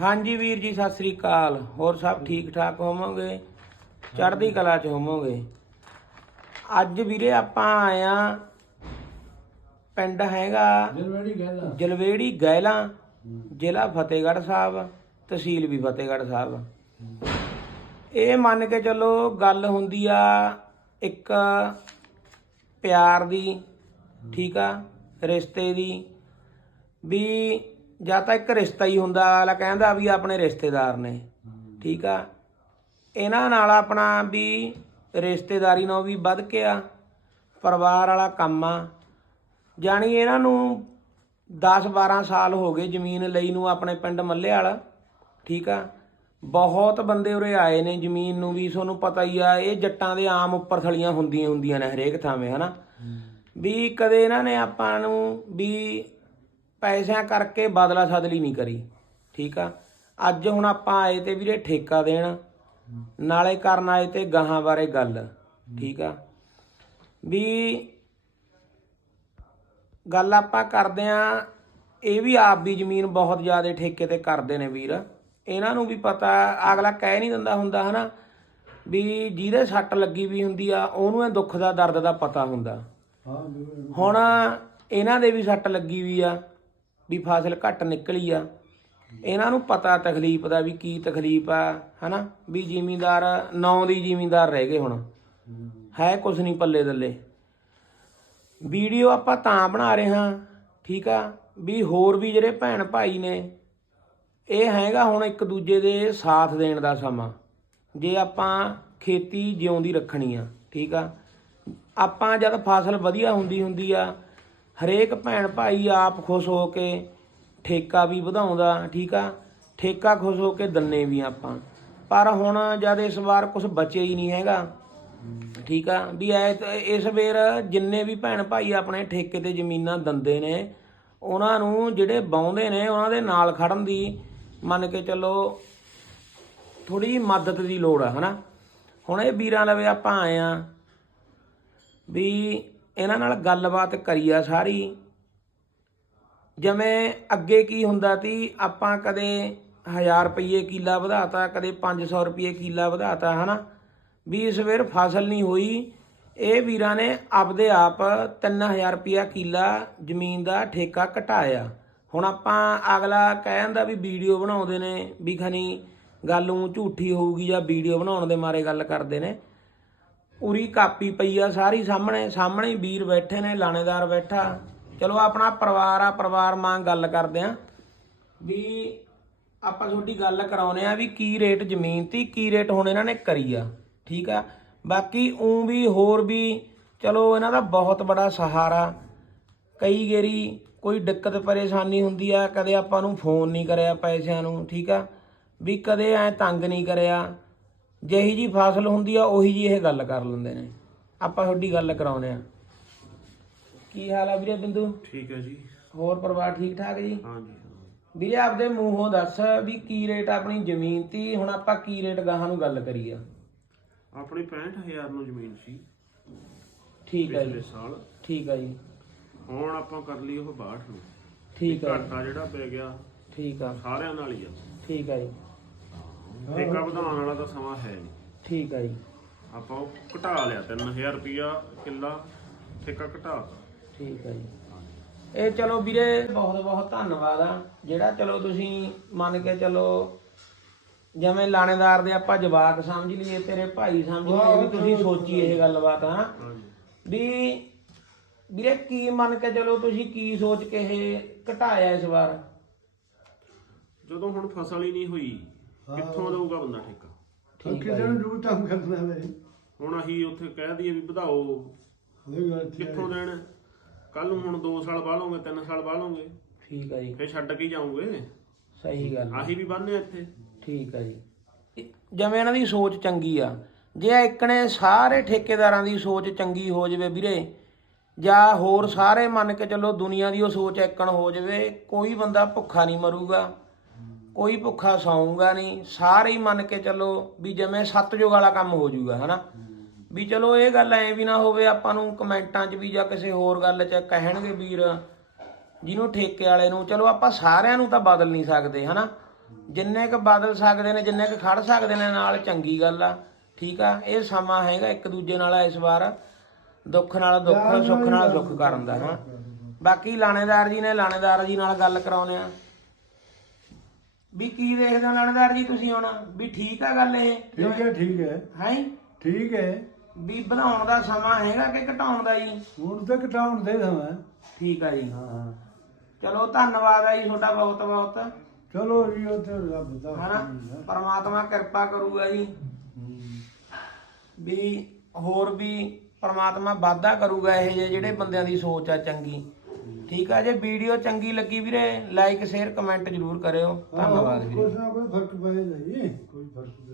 ਹਾਂਜੀ ਵੀਰ ਜੀ ਸਤਿ ਸ੍ਰੀ ਅਕਾਲ। ਹੋਰ ਸਭ ਠੀਕ ਠਾਕ ਹੋਵੋਗੇ? ਚੜ੍ਹਦੀ ਕਲਾ ਚ ਹੋਵੋਗੇ। ਅੱਜ ਵੀਰੇ ਆਪਾਂ ਆਇਆ ਪਿੰਡ ਹੈਗਾ ਜਲਵੜੀ ਗੱਲ ਜਲਵੇੜੀ ਗੈਲਾ ਜ਼ਿਲ੍ਹਾ ਫਤਿਹਗੜ੍ਹ ਸਾਹਿਬ ਤਹਿਸੀਲ ਵੀ ਫਤਿਹਗੜ੍ਹ ਸਾਹਿਬ। ਇਹ ਮੰਨ ਕੇ ਚੱਲੋ ਗੱਲ ਹੁੰਦੀ ਆ ਇੱਕ ਪਿਆਰ ਦੀ ਠੀਕ ਆ ਰਿਸ਼ਤੇ ਦੀ ਵੀ ਜਾਂ ਤਾਂ ਇੱਕ ਰਿਸ਼ਤਾ ਹੀ ਹੁੰਦਾ ਅਗਲਾ ਕਹਿੰਦਾ ਵੀ ਆਪਣੇ ਰਿਸ਼ਤੇਦਾਰ ਨੇ। ਠੀਕ ਆ? ਇਹਨਾਂ ਨਾਲ ਆਪਣਾ ਵੀ ਰਿਸ਼ਤੇਦਾਰੀ ਨਾਲ ਵੀ ਵੱਧ ਕੇ ਆ ਪਰਿਵਾਰ ਵਾਲਾ ਕੰਮ ਆ। ਜਾਣੀ ਇਹਨਾਂ ਨੂੰ 10 12 ਸਾਲ ਹੋ ਗਏ ਜ਼ਮੀਨ ਲਈ ਨੂੰ ਆਪਣੇ ਪਿੰਡ ਮੱਲੇ ਵਾਲਾ ਠੀਕ ਆ? ਬਹੁਤ ਬੰਦੇ ਉਰੇ ਆਏ ਨੇ ਜ਼ਮੀਨ ਨੂੰ ਵੀ ਤੁਹਾਨੂੰ ਪਤਾ ਹੀ ਆ ਇਹ ਜੱਟਾਂ ਦੇ ਆਮ ਉੱਪਰ ਥਲੀਆਂ ਹੁੰਦੀਆਂ ਹੁੰਦੀਆਂ ਨੇ ਹਰੇਕ ਥਾਵੇਂ ਹਨਾ? ਵੀ ਕਦੇ ਇਹਨਾਂ ਨੇ ਆਪਾਂ ਨੂੰ ਵੀ ਪੈਸਿਆਂ ਕਰਕੇ ਬਦਲਾ ਸਦਲੀ ਨਹੀਂ ਕਰੀ ਠੀਕ ਆ? ਅੱਜ ਹੁਣ ਆਪਾਂ ਆਏ ਤੇ ਵੀਰੇ ਠੇਕਾ ਦੇਣ ਨਾਲੇ ਕਰਨ ਆਏ ਤੇ ਗਾਹਾਂ ਬਾਰੇ ਗੱਲ ਠੀਕ ਆ? ਵੀ ਗੱਲ ਆਪਾਂ ਕਰਦੇ ਆ ਇਹ ਵੀ ਆਪ ਵੀ ਜ਼ਮੀਨ ਬਹੁਤ ਜ਼ਿਆਦਾ ਠੇਕੇ ਤੇ ਕਰਦੇ ਨੇ ਵੀਰ। ਇਹਨਾਂ ਨੂੰ ਵੀ ਪਤਾ ਅਗਲਾ ਕਹਿ ਨਹੀਂ ਦਿੰਦਾ ਹੁੰਦਾ ਹਨਾ? ਵੀ ਜਿਹਦੇ ਸੱਟ ਲੱਗੀ ਵੀ ਹੁੰਦੀ ਆ ਉਹਨੂੰ ਇਹ ਦੁੱਖ ਦਾ ਦਰਦ ਦਾ ਪਤਾ ਹੁੰਦਾ। ਹੁਣ ਇਹਨਾਂ ਦੇ ਵੀ ਸੱਟ ਲੱਗੀ ਵੀ ਆ ਵੀ ਫਸਲ ਘੱਟ ਨਿਕਲੀ ਆ। ਇਹਨਾਂ ਨੂੰ ਪਤਾ ਤਕਲੀਫ ਦਾ ਵੀ ਕੀ ਤਕਲੀਫ ਆ, ਹਨਾ? ਵੀ ਜ਼ਿਮੀਂਦਾਰ, ਨੌ ਦੀ ਜ਼ਿਮੀਂਦਾਰ ਰਹਿ ਗਏ ਹੁਣ। ਹੈ ਕੁਛ ਨਹੀਂ ਪੱਲੇ ਦੱਲੇ। ਵੀਡੀਓ ਆਪਾਂ ਤਾਂ ਬਣਾ ਰਹੇ ਹਾਂ, ਠੀਕ ਆ? ਵੀ ਹੋਰ ਵੀ ਜਿਹੜੇ ਭੈਣ ਭਾਈ ਨੇ, ਇਹ ਹੈਗਾ ਹੁਣ ਇੱਕ ਦੂਜੇ ਦੇ ਸਾਥ ਦੇਣ ਦਾ ਸਮਾਂ। ਜੇ ਆਪਾਂ ਖੇਤੀ ਜਿਉਂਦੀ ਰੱਖਣੀ ਆ, ਠੀਕ ਆ? ਆਪਾਂ ਜਦ ਫਸਲ ਵਧੀਆ ਹੁੰਦੀ ਹੁੰਦੀ ਆ ਹਰੇਕ ਭੈਣ ਭਾਈ ਆਪ ਖੁਸ਼ ਹੋ ਕੇ ਠੇਕਾ ਵੀ ਵਧਾਉਂਦਾ, ਠੀਕ ਆ? ਠੇਕਾ ਖੁਸ਼ ਹੋ ਕੇ ਦੰਨੇ ਵੀ ਆਪਾਂ। ਪਰ ਹੁਣ ਜਦ ਇਸ ਵਾਰ ਕੁਝ ਬਚੇ ਹੀ ਨਹੀਂ ਹੈਗਾ, ਠੀਕ ਆ? ਵੀ ਐ ਇਸ ਵੇਰ ਜਿੰਨੇ ਵੀ ਭੈਣ ਭਾਈ ਆਪਣੇ ਠੇਕੇ ਤੇ ਜ਼ਮੀਨਾਂ ਦੰਦੇ ਨੇ, ਉਹਨਾਂ ਨੂੰ ਜਿਹੜੇ ਬਾਉਂਦੇ ਨੇ, ਉਹਨਾਂ ਦੇ ਨਾਲ ਖੜਨ ਦੀ ਮੰਨ ਕੇ ਚੱਲੋ ਥੋੜੀ ਮਦਦ ਦੀ ਲੋੜ ਆ, ਹਨਾ? ਹੁਣ ਇਹ ਵੀਰਾਂ ਲਵੇ ਆਪਾਂ ਆਏ ਆ ਵੀ ਇਹਨਾਂ ਨਾਲ ਗੱਲਬਾਤ ਕਰੀ ਆ ਸਾਰੀ। ਜਿਵੇਂ ਅੱਗੇ ਕੀ ਹੁੰਦਾ ਸੀ, ਆਪਾਂ ਕਦੇ 1000 ਰੁਪਏ ਕਿੱਲਾ ਵਧਾਤਾ, ਕਦੇ 500 ਰੁਪਏ ਕਿੱਲਾ ਵਧਾਤਾ, ਹਨਾ? ਵੀ ਇਸ ਵੇਰ ਫਸਲ ਨਹੀਂ ਹੋਈ। ਇਹ ਵੀਰਾਂ ਨੇ ਆਪਦੇ ਆਪ 3000 ਰੁਪਿਆ ਕਿੱਲਾ ਜ਼ਮੀਨ ਦਾ ਠੇਕਾ ਘਟਾਇਆ। ਹੁਣ ਆਪਾਂ ਅਗਲਾ ਕਹਿੰਦਾ ਵੀ ਵੀਡੀਓ ਬਣਾਉਂਦੇ ਨੇ, ਵੀ ਖਣੀ ਗੱਲ ਨੂੰ ਝੂਠੀ ਹੋਊਗੀ ਜਾਂ ਵੀਡੀਓ ਬਣਾਉਣ ਦੇ ਮਾਰੇ ਗੱਲ ਕਰਦੇ ਨੇ। ਉਰੀ ਕਾਪੀ ਪਈ ਆ ਸਾਰੀ ਸਾਹਮਣੇ ਸਾਹਮਣੇ ਹੀ ਵੀਰ ਬੈਠੇ ਨੇ, ਲਾਣੇਦਾਰ ਬੈਠਾ। ਚਲੋ, ਆਪਣਾ ਪਰਿਵਾਰ ਆ, ਪਰਿਵਾਰ ਮਾਂ ਗੱਲ ਕਰਦੇ ਆ। ਵੀ ਆਪਾਂ ਤੁਹਾਡੀ ਗੱਲ ਕਰਾਉਨੇ ਆ ਵੀ ਕੀ ਰੇਟ ਜ਼ਮੀਨ 'ਤੇ, ਕੀ ਰੇਟ ਹੁਣ ਇਹਨਾਂ ਨੇ ਕਰੀ ਆ, ਠੀਕ ਆ? ਬਾਕੀ ਉਂ ਵੀ ਹੋਰ ਵੀ, ਚਲੋ, ਇਹਨਾਂ ਦਾ ਬਹੁਤ ਬੜਾ ਸਹਾਰਾ। ਕਈ ਗੇਰੀ ਕੋਈ ਦਿੱਕਤ ਪਰੇਸ਼ਾਨੀ ਹੁੰਦੀ ਆ, ਕਦੇ ਆਪਾਂ ਨੂੰ ਫੋਨ ਨਹੀਂ ਕਰਿਆ ਪੈਸਿਆਂ ਨੂੰ, ਠੀਕ ਆ? ਵੀ ਕਦੇ ਐ ਤੰਗ ਨਹੀਂ ਕਰਿਆ। ਜਿਹੀ ਜੀ ਫਸਲ ਹੁੰਦੀ ਆ ਉਹੀ ਜੀ ਇਹ ਗੱਲ ਕਰ ਲੈਂਦੇ ਨੇ। ਆਪਾਂ ਤੁਹਾਡੀ ਗੱਲ ਕਰਾਉਨੇ ਆ। ਕੀ ਹਾਲ ਆ ਵੀਰੇ ਬਿੰਦੂ? ਠੀਕ ਹੈ ਜੀ। ਹੋਰ ਪਰਿਵਾਰ ਠੀਕ ਠਾਕ ਜੀ? ਹਾਂਜੀ ਵੀਰੇ ਆਪਦੇ ਮੂੰਹੋਂ ਦੱਸ ਵੀ ਕੀ ਰੇਟ ਆਪਣੀ ਜ਼ਮੀਨ ਤੀ ਹੁਣ ਆਪਾਂ ਕੀ ਰੇਟ ਗਾਹਾਂ ਨੂੰ ਗੱਲ ਕਰੀ ਆ ਆਪਣੀ 65000 ਨੂੰ ਜ਼ਮੀਨ ਸੀ। ਠੀਕ ਆ ਪਿਛਲੇ ਜੀ ਸਾਲ। ਠੀਕ ਆ ਜੀ। ਹੁਣ ਆਪਾਂ ਕਰ ਲਈ ਉਹ 62 ਨੂੰ। ਠੀਕ ਘਾਟਾ ਜਿਹੜਾ ਪੈ ਗਿਆ ਠੀਕ ਆ। ਸਾਰਿਆਂ ਨਾਲ ਹੀ ਆ। ਠੀਕ ਆ ਜੀ। ਠੇਕਾ ਵਧਾਉਣ ਵਾਲਾ ਤਾਂ ਸਮਾਂ ਹੈ ਨਹੀਂ। ਠੀਕ ਆ ਜੀ। ਆਪਾਂ ਉਹ ਘਟਾ ਲਿਆ 3000 ਰੁਪਿਆ ਕਿੱਲਾ ਠੇਕਾ ਘਟਾ ਠੀਕ ਆ ਜੀ। ਇਹ ਚਲੋ ਵੀਰੇ ਬਹੁਤ ਬਹੁਤ ਧੰਨਵਾਦ ਆ। ਜਿਹੜਾ ਚਲੋ ਤੁਸੀਂ ਮੰਨ ਕੇ ਚਲੋ ਜਿਵੇਂ ਲਾਣੇਦਾਰ ਦੇ ਆਪਾਂ ਜਵਾਕ ਸਮਝ ਲਈਏ ਤੇਰੇ ਭਾਈ ਸਮਝ ਲਈਏ ਵੀ ਤੁਸੀਂ ਸੋਚੀ ਇਹ ਗੱਲਬਾਤ ਹਾਂਜੀ। ਵੀ ਵੀਰੇ ਕੀ ਮੰਨ ਕੇ ਚਲੋ ਤੁਸੀਂ ਕੀ ਸੋਚ ਕੇ ਇਹ ਘਟਾਇਆ ਇਸ ਵਾਰ? ਜਦੋਂ ਹੁਣ ਫਸਲ ਹੀ ਨਹੀਂ ਹੋਈ ਕਿੱਥੋਂ ਦਊਗਾ ਬੰਦਾ ਠੇਕਾ? ਠੀਕ ਕਿਸੇ ਨੂੰ ਜ਼ਰੂਰ ਕੰਮ ਕਰਨਾ ਵੇ। ਹੁਣ ਅਸੀਂ ਉੱਥੇ ਕਹਿ ਦਈਏ ਵੀ ਵਧਾਓ। ਇਹ ਗੱਲ ਠੀਕ ਕਿੱਥੋਂ ਦੇਣ? ਕੱਲ ਨੂੰ ਹੁਣ 2 ਸਾਲ ਬਾਲੋਗੇ 3 ਸਾਲ ਬਾਲੋਗੇ ਠੀਕ ਆ ਜੀ। ਫੇਰ ਛੱਡ ਕੇ ਹੀ ਜਾਓਗੇ ਸਹੀ ਗੱਲ ਆ। ਆਹੀ ਵੀ ਬੰਨੇ ਇੱਥੇ। ਠੀਕ ਆ ਜੀ। ਜਿਵੇਂ ਇਹਨਾਂ ਦੀ ਸੋਚ ਚੰਗੀ ਆ। ਜੇ ਇੱਕਣੇ ਸਾਰੇ ਠੇਕੇਦਾਰਾਂ ਦੀ ਸੋਚ ਚੰਗੀ ਹੋ ਜਾਵੇ ਵੀਰੇ ਜਾਂ ਹੋਰ ਸਾਰੇ ਮੰਨ ਕੇ ਚੱਲੋ ਦੁਨੀਆ ਦੀ ਉਹ ਸੋਚ ਇੱਕਣ ਹੋ ਜਾਵੇ ਕੋਈ ਬੰਦਾ ਭੁੱਖਾ ਨਹੀਂ ਮਰੂਗਾ। ਕੋਈ ਭੁੱਖਾ ਸੌਂਗਾ ਨਹੀਂ ਸਾਰੇ ਹੀ ਮੰਨ ਕੇ ਚੱਲੋ ਵੀ ਜਿਵੇਂ ਸਤਜੁਗ ਵਾਲਾ ਕੰਮ ਹੋ ਜਾਊਗਾ ਹਨਾ? ਵੀ ਚਲੋ ਇਹ ਗੱਲ ਐ ਵੀ ਨਾ ਹੋਵੇ ਆਪਾਂ ਨੂੰ ਕਮੈਂਟਾਂ 'ਚ ਵੀ ਜਾਂ ਕਿਸੇ ਹੋਰ ਗੱਲ 'ਚ ਕਹਿਣਗੇ ਵੀਰ ਜਿਹਨੂੰ ਠੇਕੇ ਵਾਲੇ ਨੂੰ ਚਲੋ ਆਪਾਂ ਸਾਰਿਆਂ ਨੂੰ ਤਾਂ ਬਦਲ ਨਹੀਂ ਸਕਦੇ ਹਨਾ? ਜਿੰਨੇ ਕ ਬਦਲ ਸਕਦੇ ਨੇ ਜਿੰਨੇ ਕ ਖੜ ਸਕਦੇ ਨੇ ਨਾਲ ਚੰਗੀ ਗੱਲ ਆ ਠੀਕ ਆ? ਇਹ ਸਮਾਂ ਹੈਗਾ ਇੱਕ ਦੂਜੇ ਨਾਲ ਇਸ ਵਾਰ ਦੁੱਖ ਨਾਲ ਦੁੱਖ ਸੁੱਖ ਨਾਲ ਸੁੱਖ ਕਰਨ ਦਾ ਹਾਂ ਬਾਕੀ ਲਾਣੇਦਾਰ ਜੀ ਨੇ ਲਾਣੇਦਾਰ ਜੀ ਨਾਲ ਗੱਲ ਕਰਾਉਨੇ ਆ। ਵੀ ਕੀ ਦੇਖਦੇ ਹੋ ਲਾਣੇਦਾਰ ਜੀ ਤੁਸੀਂ ਹੁਣ? ਵੀ ਠੀਕ ਆ ਗੱਲ ਇਹ? ਠੀਕ ਹੈ ਠੀਕ ਹੈ। ਹੈ? ਠੀਕ ਹੈ। ਵੀ ਵਧਾਉਣ ਦਾ ਸਮਾਂ ਹੈਗਾ ਕਿ ਘਟਾਉਣ ਦਾ ਜੀ? ਹੁਣ ਤੱਕ ਟਾਉਣ ਦੇ ਦਵਾਂ ਠੀਕ ਆ ਜੀ। ਹਾਂ ਚਲੋ ਧੰਨਵਾਦ ਆ ਜੀ ਤੁਹਾਡਾ ਬਹੁਤ ਬਹੁਤ। ਚਲੋ ਜੀ ਉਹ ਤੇ ਰੱਬ ਦਾ ਹਨਾ? ਪਰਮਾਤਮਾ ਕਿਰਪਾ ਕਰੂਗਾ ਜੀ। ਵੀ ਹੋਰ ਵੀ ਪਰਮਾਤਮਾ ਵਾਅਦਾ ਕਰੂਗਾ ਇਹ ਜਿਹੇ ਜਿਹੜੇ ਬੰਦਿਆਂ ਦੀ ਸੋਚ ਆ ਚੰਗੀ। ਠੀਕ ਆ ਜੇ ਵੀਡੀਓ ਚੰਗੀ ਲੱਗੀ ਵੀਰੇ ਲਾਈਕ ਸ਼ੇਅਰ ਕਮੈਂਟ ਜ਼ਰੂਰ ਕਰਿਓ। ਧੰਨਵਾਦ ਵੀਰੇ। ਕੁਛ ਨਾ ਕੋਈ ਫ਼ਰਕ ਪਏਗਾ ਜੀ। ਕੋਈ ਫ਼ਰਕ